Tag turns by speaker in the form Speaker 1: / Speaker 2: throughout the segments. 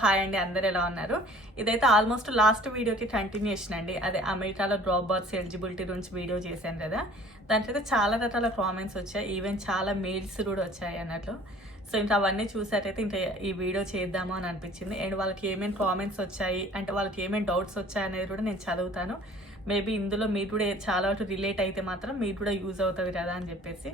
Speaker 1: Hi అండి అందరు ఎలా ఉన్నారు? ఇదైతే ఆల్మోస్ట్ లాస్ట్ వీడియోకి కంటిన్యూషన్ అండి. అదే అమెరికాలో డ్రాప్ బర్త్స్ ఎలిజిబిలిటీ గురించి వీడియో చేశాను కదా. దాంట్లో అయితే చాలా రకాల కామెంట్స్ వచ్చాయి. ఈవెన్ చాలా మెయిల్స్ కూడా వచ్చాయి అన్నట్లు. సో ఇంకా అవన్నీ చూసారైతే ఇంకా ఈ వీడియో చేద్దాము అని అనిపించింది. అండ్ వాళ్ళకి ఏమేమి కామెంట్స్ వచ్చాయి? అంటే వాళ్ళకి ఏమేమి డౌట్స్ వచ్చాయి అనేది కూడా నేను చదువుతాను. మేబీ ఇందులో మీరు కూడా చాలా వరకు రిలేట్ అయితే మాత్రం మీరు కూడా యూజ్ అవుతుంది కదా అని చెప్పేసి.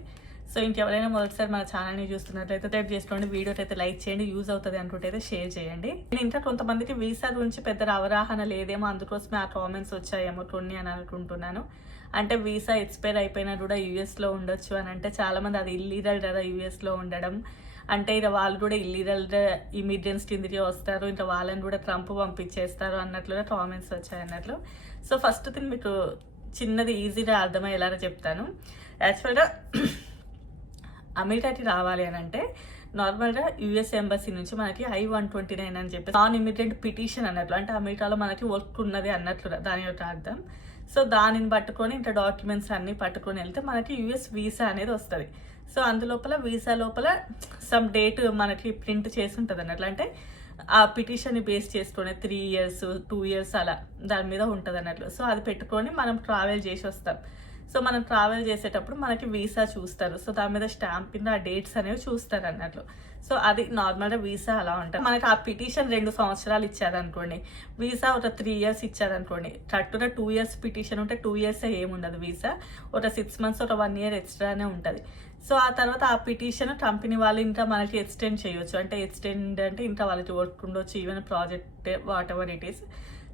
Speaker 1: సో ఇంకెవరైనా మొదటిసారి మన ఛానల్ని చూస్తున్నట్లయితే టైప్ చేసుకోండి. వీడియో అయితే లైక్ చేయండి యూజ్ అవుతుంది అనుకుంటే అయితే షేర్ చేయండి. నేను ఇంకా కొంతమందికి వీసా గురించి పెద్ద అవగాహన లేదేమో అందుకోసమే ఆ కామెంట్స్ వచ్చాయేమో కొన్ని అని అనుకుంటున్నాను. అంటే వీసా ఎక్స్పైర్ అయిపోయినా కూడా యూఎస్లో ఉండొచ్చు అని అంటే చాలామంది అది ఇల్లీగల్ కదా యూఎస్లో ఉండడం. అంటే ఇక వాళ్ళు కూడా ఇల్లీగల్ ఇమిగ్రెంట్స్ కిందకి వస్తారు. ఇంకా వాళ్ళని కూడా ట్రంప్ పంపించేస్తారు అన్నట్లుగా కామెంట్స్ వచ్చాయి అన్నట్లు. సో ఫస్ట్ థింగ్ మీకు చిన్నది ఈజీగా అర్థమయ్యేలాగా చెప్తాను. యాక్చువల్గా అమెరికాకి రావాలి అని అంటే నార్మల్గా యుఎస్ ఎంబసీ నుంచి మనకి ఐ వన్ ట్వంటీ నైన్ అని చెప్పి నాన్ ఇమిగ్రెంట్ పిటిషన్ అన్నట్లు అంటే అమెరికాలో మనకి వర్క్ ఉన్నది అన్నట్లు దాని యొక్క అర్థం. సో దానిని పట్టుకొని ఇంకా డాక్యుమెంట్స్ అన్నీ పట్టుకొని వెళ్తే మనకి యుఎస్ వీసా అనేది వస్తుంది. సో అందులోపల వీసా లోపల సమ్ డేట్ మనకి ప్రింట్ చేసి ఉంటుంది అన్నట్లు. అంటే ఆ పిటిషన్ని బేస్ చేసుకొని త్రీ ఇయర్స్ టూ ఇయర్స్ అలా దాని మీద ఉంటుంది అన్నట్లు. సో అది పెట్టుకొని మనం ట్రావెల్ చేసి వస్తాం. సో మనం ట్రావెల్ చేసేటప్పుడు మనకి వీసా చూస్తారు. సో దాని మీద స్టాంప్ కింద ఆ డేట్స్ అనేవి చూస్తారు అన్నట్లు. సో అది నార్మల్గా వీసా అలా ఉంటుంది. మనకి ఆ పిటిషన్ రెండు సంవత్సరాలు ఇచ్చారనుకోండి. వీసా ఒక త్రీ ఇయర్స్ ఇచ్చారనుకోండి. కట్టున టూ ఇయర్స్ పిటిషన్ ఉంటే టూ ఇయర్స్ ఏముండదు వీసా ఒక సిక్స్ మంత్స్ ఒక వన్ ఇయర్ ఎక్స్ట్రానే ఉంటుంది. సో ఆ తర్వాత ఆ పిటిషన్ కంపెనీ వాళ్ళు ఇంకా మనకి ఎక్స్టెండ్ చేయొచ్చు. అంటే ఎక్స్టెండ్ అంటే ఇంకా వాళ్ళకి వర్క్ ఉండొచ్చు even project whatever it is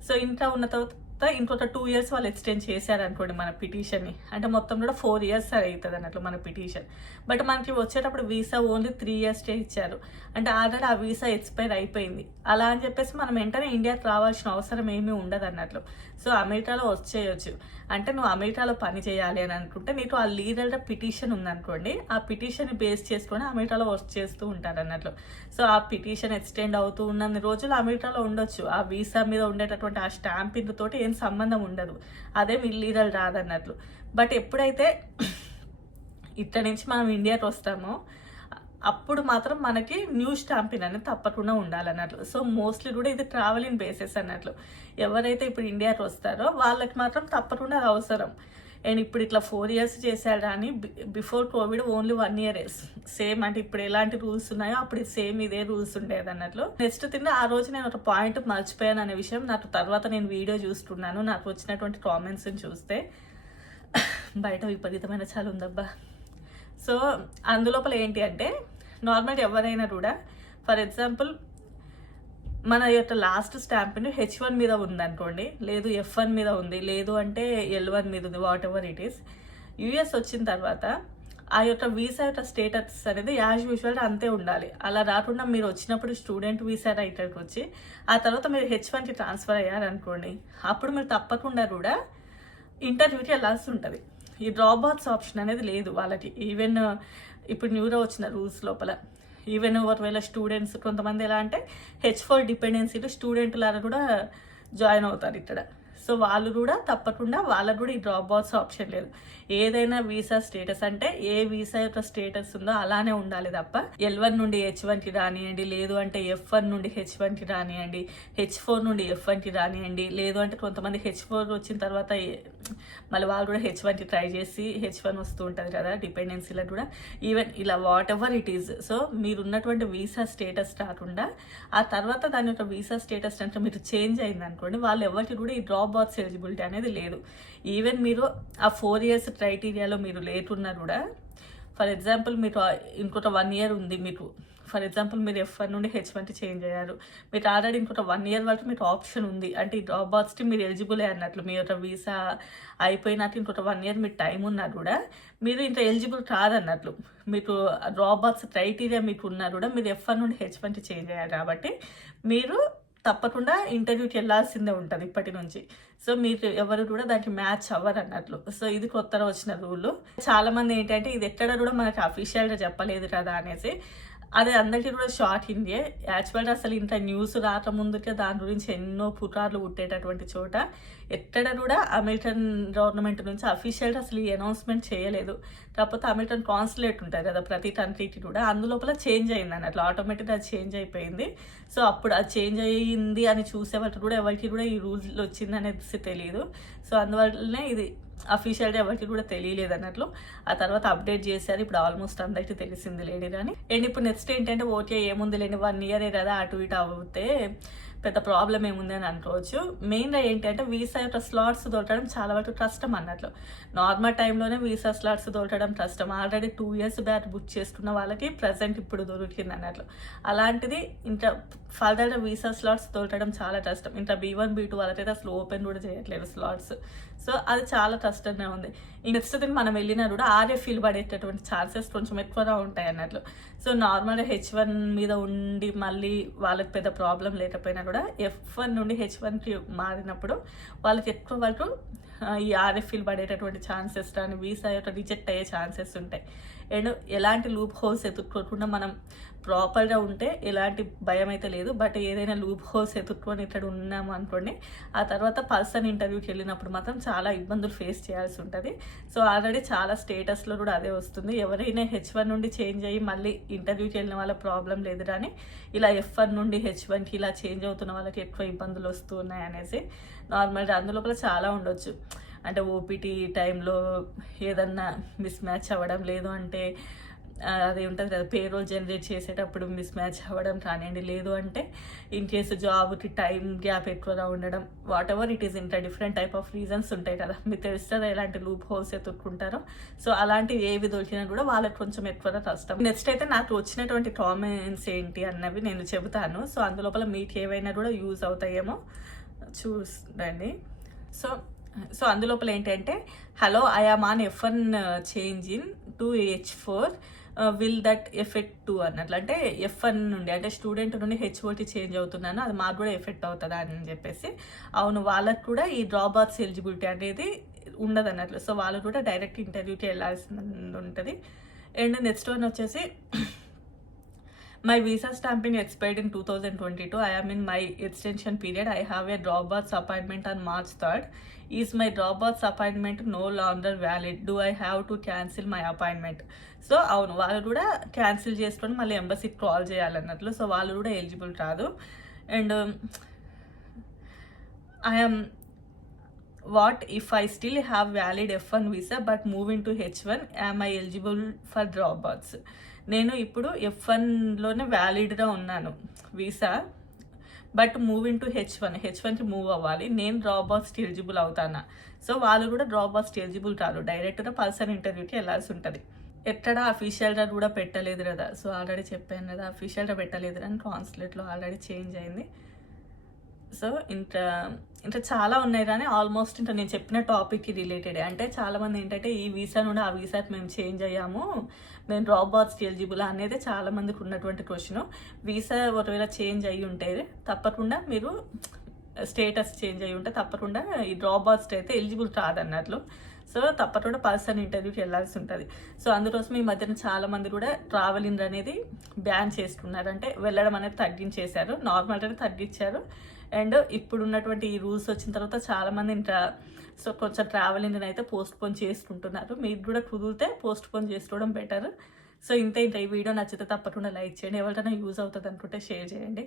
Speaker 1: so ఇంకా ఉన్న తర్వాత ఇంకొక టూ ఇయర్స్ వాళ్ళు ఎక్స్టెండ్ చేశారనుకోండి మన పిటిషన్ని అంటే మొత్తం కూడా ఫోర్ ఇయర్స్ అవుతుంది అన్నట్లు మన పిటిషన్ బట్ మనకి వచ్చేటప్పుడు వీసా ఓన్లీ త్రీ ఇయర్స్కే ఇచ్చారు. అంటే ఆల్రెడీ ఆ వీసా ఎక్స్పైర్ అయిపోయింది. అలా అని చెప్పేసి మనం వెంటనే ఇండియాకి రావాల్సిన అవసరం ఏమీ ఉండదు అన్నట్లు. సో అమెరికాలో వచ్చేయచ్చు. అంటే నువ్వు అమెరికాలో పని చేయాలి అని అనుకుంటే నీకు ఆ లీగల్గా పిటిషన్ ఉందనుకోండి ఆ పిటిషన్ బేస్ చేసుకొని అమెరికాలో వర్క్ చేస్తూ ఉంటారు అన్నట్లు. సో ఆ పిటిషన్ ఎక్స్టెండ్ అవుతూ ఉన్నన్ని రోజులు అమెరికాలో ఉండొచ్చు. ఆ వీసా మీద ఉండేటటువంటి ఆ స్టాంపింగ్ తోటి ఏం సంబంధం ఉండదు. అదే ఇల్లీగల్ రాదన్నట్లు. బట్ ఎప్పుడైతే ఇక్కడ నుంచి మనం ఇండియాకి వస్తామో అప్పుడు మాత్రం మనకి న్యూ స్టాంపింగ్ అనేది తప్పకుండా ఉండాలన్నట్లు. సో మోస్ట్లీ కూడా ఇది ట్రావెలింగ్ బేసెస్ అన్నట్లు. ఎవరైతే ఇప్పుడు ఇండియాకి వస్తారో వాళ్ళకి మాత్రం తప్పకుండా అవసరం. అండ్ ఇప్పుడు ఇట్లా ఫోర్ ఇయర్స్ చేశాడా అని before covid only one year. Same అంటే ఇప్పుడు ఎలాంటి రూల్స్ ఉన్నాయో అప్పుడు సేమ్ ఇదే రూల్స్ ఉండేది అన్నట్లు. నెక్స్ట్ తిన్న ఆ రోజు నేను ఒక పాయింట్ మర్చిపోయాను అనే విషయం. నాకు తర్వాత నేను వీడియో చూస్తున్నాను నాకు వచ్చినటువంటి కామెంట్స్ని చూస్తే బయట విపరీతమైన చాలా ఉందబ్బా. సో అందులోపల ఏంటి అంటే నార్మల్గా ఎవరైనా కూడా ఫర్ ఎగ్జాంపుల్ మన యొక్క లాస్ట్ స్టాంప్ని హెచ్ వన్ మీద ఉందనుకోండి లేదు ఎఫ్ వన్ మీద ఉంది లేదు అంటే ఎల్ వన్ మీద ఉంది whatever it is US వచ్చిన తర్వాత ఆ యొక్క వీసా యొక్క స్టేటస్ అనేది యాజ్ యూజువల్ అంతే ఉండాలి. అలా రాకుండా మీరు వచ్చినప్పుడు స్టూడెంట్ వీసా రైటర్కి వచ్చి ఆ తర్వాత మీరు హెచ్ వన్కి ట్రాన్స్ఫర్ అయ్యారనుకోండి అప్పుడు మీరు తప్పకుండా కూడా ఇంటర్వ్యూకి వెళ్ళాల్సి ఉంటుంది. ఈ డ్రాబాక్స్ ఆప్షన్ అనేది లేదు వాళ్ళకి. ఈవెన్ ఇప్పుడు న్యూరో వచ్చిన రూల్స్ లోపల. ఈవెన్ ఒకవేళ స్టూడెంట్స్ కొంతమంది ఎలా అంటే హెచ్ ఫోర్ డిపెండెన్సీలు స్టూడెంట్ కూడా జాయిన్ అవుతారు ఇక్కడ. సో వాళ్ళు కూడా తప్పకుండా వాళ్ళకు కూడా ఈ డ్రాప్ బాక్స్ ఆప్షన్ లేదు. ఏదైనా వీసా స్టేటస్ అంటే ఏ వీసా యొక్క స్టేటస్ ఉందో అలానే ఉండాలి తప్ప ఎల్ వన్ నుండి హెచ్ వన్కి రానియండి లేదు అంటే ఎఫ్ వన్ నుండి హెచ్ వన్కి రానియండి హెచ్ ఫోర్ నుండి ఎఫ్ వన్కి రానియండి లేదు అంటే కొంతమంది హెచ్ ఫోర్ వచ్చిన తర్వాత మళ్ళీ వాళ్ళు కూడా హెచ్ వన్కి ట్రై చేసి హెచ్ వన్ వస్తూ ఉంటుంది కదా డిపెండెన్సీలకు కూడా. ఈవెన్ ఇలా whatever it is so మీరు ఉన్నటువంటి వీసా స్టేటస్ రాకుండా ఆ తర్వాత దాని యొక్క వీసా స్టేటస్ అంటే మీరు చేంజ్ అయింది అనుకోండి వాళ్ళు ఎవరికి కూడా ఈ డ్రాప్ బాక్స్ ఎలిజిబిలిటీ అనేది లేదు. ఈవెన్ మీరు ఆ ఫోర్ ఇయర్స్ క్రైటీరియాలో మీరు లేటున్నా కూడా ఫర్ ఎగ్జాంపుల్ మీరు ఇంకొక వన్ ఇయర్ ఉంది మీకు. ఫర్ ఎగ్జాంపుల్ మీరు ఎఫ్ వన్ నుండి హెచ్ వన్కి చేంజ్ అయ్యారు. మీరు ఆల్రెడీ ఇంకొక వన్ ఇయర్ వరకు మీకు ఆప్షన్ ఉంది. అంటే ఈ డ్రాప్ బాక్స్కి మీరు ఎలిజిబుల్ అన్నట్లు మీ యొక్క వీసా అయిపోయినాక ఇంకొక వన్ ఇయర్ మీకు టైం ఉన్నా కూడా మీరు ఇంత ఎలిజిబుల్ కాదన్నట్లు. మీకు డ్రాప్ బాక్స్ క్రైటీరియా మీకు ఉన్నా కూడా మీరు ఎఫ్ వన్ నుండి హెచ్ వన్కి చేంజ్ అయ్యారు కాబట్టి మీరు తప్పకుండా ఇంటర్వ్యూకి వెళ్ళాల్సిందే ఉంటుంది ఇప్పటి నుంచి. సో మీరు ఎవరు కూడా దానికి మ్యాచ్ అవ్వరు అన్నట్లు. సో ఇది కొత్తగా వచ్చిన రూల్. చాలా మంది ఏంటంటే ఇది ఎక్కడ కూడా మనకి అఫీషియల్గా చెప్పలేదు కదా అనేసి అది అందరికీ కూడా షార్ట్ ఇండియే యాక్చువల్గా అసలు ఇంత న్యూస్ రాకముందుకే దాని గురించి ఎన్నో పుకార్లు పుట్టేటటువంటి చోట ఎక్కడ కూడా అమెరికన్ గవర్నమెంట్ నుంచి అఫీషియల్గా అసలు ఈ అనౌన్స్మెంట్ చేయలేదు. కాకపోతే అమెరికన్ కాన్సులేట్ ఉంటుంది కదా ప్రతి కంట్రీకి కూడా. అందులోపల చేంజ్ అయింది అన్నట్లు. ఆటోమేటిక్గా అది చేంజ్ అయిపోయింది. సో అప్పుడు అది చేంజ్ అయ్యింది అని చూసేవాళ్ళు కూడా ఎవరికి కూడా ఈ రూల్స్ వచ్చింది అనేది తెలియదు. సో అందువల్లనే ఇది అఫీషియల్గా ఎవరికి కూడా తెలియలేదు అన్నట్లు. ఆ తర్వాత అప్డేట్ చేశారు. ఇప్పుడు ఆల్మోస్ట్ అందరికీ తెలిసింది లేడీ అని అండ్ ఇప్పుడు నెక్స్ట్ ఏంటంటే ఓకే ఏముంది లేని వన్ ఇయరే కదా అటు ఇటు అవుతే పెద్ద ప్రాబ్లం ఏముంది అని అనుకోవచ్చు. మెయిన్గా ఏంటంటే వీసా యొక్క స్లాట్స్ దొరకడం చాలా వరకు కష్టం అన్నట్లు. నార్మల్ టైంలోనే వీసా స్లాట్స్ దొరకడం కష్టం. Already two years back book చేసుకున్న వాళ్ళకి ప్రజెంట్ ఇప్పుడు దొరికింది అన్నట్లు. అలాంటిది ఇంకా ఫర్దర్గా వీసా స్లాట్స్ దొరకడం చాలా కష్టం. ఇంకా బీ వన్ బీ టూ వాళ్ళకైతే అసలు ఓపెన్ కూడా చేయట్లేదు స్లాట్స్. సో అది చాలా కష్టంగా ఉంది. ఈ నెక్స్ట్ దీన్ని మనం వెళ్ళినా కూడా ఆర్ఏ ఫీల్ పడేటటువంటి ఛాన్సెస్ కొంచెం ఎక్కువగా ఉంటాయి అన్నట్లు. సో నార్మల్గా హెచ్ వన్ మీద ఉండి మళ్ళీ వాళ్ళకి పెద్ద ప్రాబ్లం లేకపోయినా కూడా ఎఫ్ వన్ నుండి హెచ్ వన్కి మారినప్పుడు వాళ్ళకి ఎక్కువ వరకు ఈ ఆర్ఎఫ్ఈలు పడేటటువంటి ఛాన్సెస్ కానీ వీసా యొక్క రిజెక్ట్ అయ్యే ఛాన్సెస్ ఉంటాయి. అండ్ ఎలాంటి లూప్ హోల్స్ ఎత్తుక్కోకుండా మనం ప్రాపర్గా ఉంటే ఎలాంటి భయం అయితే లేదు. బట్ ఏదైనా లూప్ హోల్స్ ఎత్తుక్కొని ఇక్కడ ఉన్నాము అనుకోండి ఆ తర్వాత పర్సన్ ఇంటర్వ్యూకి వెళ్ళినప్పుడు మాత్రం చాలా ఇబ్బందులు ఫేస్ చేయాల్సి ఉంటుంది. సో ఆల్రెడీ చాలా స్టేటస్లో కూడా అదే వస్తుంది. ఎవరైనా హెచ్ వన్ నుండి చేంజ్ అయ్యి మళ్ళీ ఇంటర్వ్యూకి వెళ్ళిన వాళ్ళ ప్రాబ్లం లేదు కానీ ఇలా ఎఫ్ వన్ నుండి హెచ్ వన్కి ఇలా చేంజ్ అవుతున్న వాళ్ళకి ఎక్కువ ఇబ్బందులు వస్తున్నాయి అనేసి నార్మల్గా అందులోపల చాలా ఉండొచ్చు. అంటే ఓపీటీ టైంలో ఏదన్నా మిస్ మ్యాచ్ అవ్వడం లేదు అంటే అది ఉంటుంది కదా పేరోల్ జనరేట్ చేసేటప్పుడు మిస్ మ్యాచ్ అవ్వడం కానివ్వండి లేదు అంటే ఇన్ కేసు జాబ్కి టైం గ్యాప్ ఎక్కువగా ఉండడం వాట్ ఎవర్ ఇట్ ఈస్ ఇంత డిఫరెంట్ టైప్ ఆఫ్ రీజన్స్ ఉంటాయి కదా. మీకు తెలుస్తుంది ఎలాంటి లూప్ హోల్స్ ఎత్తుక్కుంటారో సో అలాంటివి ఏవి దొరికినా కూడా వాళ్ళకి కొంచెం ఎక్కువగా కష్టం. నెక్స్ట్ అయితే నాకు వచ్చినటువంటి కామెంట్స్ ఏంటి అన్నవి నేను చెబుతాను. సో అందులోపల మీకు ఏవైనా కూడా యూజ్ అవుతాయేమో చూడండి. సో సో అందులోపల ఏంటంటే hello I am on F one change in to H four will that effect to అన్నట్లు. అంటే ఎఫ్ వన్ నుండి అంటే స్టూడెంట్ నుండి హెచ్ఓటి చేంజ్ అవుతున్నాను అది మాకు కూడా ఎఫెక్ట్ అవుతుందా అని చెప్పేసి. అవును వాళ్ళకు కూడా ఈ డ్రాబాక్స్ ఎలిజిబిలిటీ అనేది ఉండదు అన్నట్లు. సో వాళ్ళు కూడా డైరెక్ట్ ఇంటర్వ్యూకి వెళ్ళాల్సి ఉంటుంది. అండ్ నెక్స్ట్ వన్ వచ్చేసి my visa stamping expired in two thousand twenty two I am in my extension period I have a dropbox appointment on March third is my drop dropbox appointment no longer valid do I have to cancel my appointment so అవును వాళ్ళు కూడా cancel చేసుకొని మళ్ళీ ఎంబసీకి call చేయాలన్నట్లు. So వాళ్ళు కూడా eligible కాదు. And I'm what if I still have valid F one visa but moving to H one am I eligible for dropbox నేను ఇప్పుడు ఎఫ్ వన్లోనే వ్యాలిడ్గా ఉన్నాను visa but moving to H one. H వన్కి move అవ్వాలి. నేను డ్రాబాక్స్కి eligible అవుతానా? So వాళ్ళు కూడా డ్రాబాక్స్కి ఎలిజిబుల్ కాదు డైరెక్ట్గా పర్సన్ ఇంటర్వ్యూకి వెళ్ళాల్సి ఉంటుంది. ఎక్కడ అఫీషియల్గా కూడా పెట్టలేదు కదా. సో ఆల్రెడీ చెప్పాను కదా అఫీషియల్గా పెట్టలేదు అని కాన్సులేట్లో ఆల్రెడీ చేంజ్ అయింది. సో ఇంత ఇంకా చాలా ఉన్నాయి కానీ ఆల్మోస్ట్ ఇంకా నేను చెప్పిన టాపిక్కి రిలేటెడ్. అంటే చాలామంది ఏంటంటే ఈ వీసా నుండి ఆ వీసాకి మేము చేంజ్ అయ్యాము. మేము డ్రాబాక్స్కి ఎలిజిబుల్ అనేది చాలా మందికి ఉన్నటువంటి క్వశ్చన్. వీసా ఒకవేళ చేంజ్ అయ్యి ఉంటే తప్పకుండా మీరు స్టేటస్ చేంజ్ అయ్యి ఉంటే తప్పకుండా ఈ డ్రాబాక్స్ అయితే ఎలిజిబుల్ కాదన్నట్లు. సో తప్పకుండా పర్సన్ ఇంటర్వ్యూకి వెళ్ళాల్సి ఉంటుంది. సో అందుకోసం ఈ మధ్యన చాలా మంది కూడా ట్రావెలింగ్ అనేది బ్యాన్ చేసుకున్నారు. అంటే వెళ్ళడం అనేది తగ్గించేశారు. నార్మల్గానే తగ్గించారు. అండ్ ఇప్పుడు ఉన్నటువంటి ఈ రూల్స్ వచ్చిన తర్వాత చాలామంది ఇంకా సో కొంచెం ట్రావెలింగ్ అయితే పోస్ట్ పోన్ చేసుకుంటున్నారు. మీకు కూడా కుదిరితే పోస్ట్ పోన్ చేసుకోవడం బెటర్ సో ఇంత ఇంత ఈ వీడియో నచ్చితే తప్పకుండా లైక్ చేయండి. ఎవరికైనా యూజ్ అవుతుంది అనుకుంటే షేర్ చేయండి.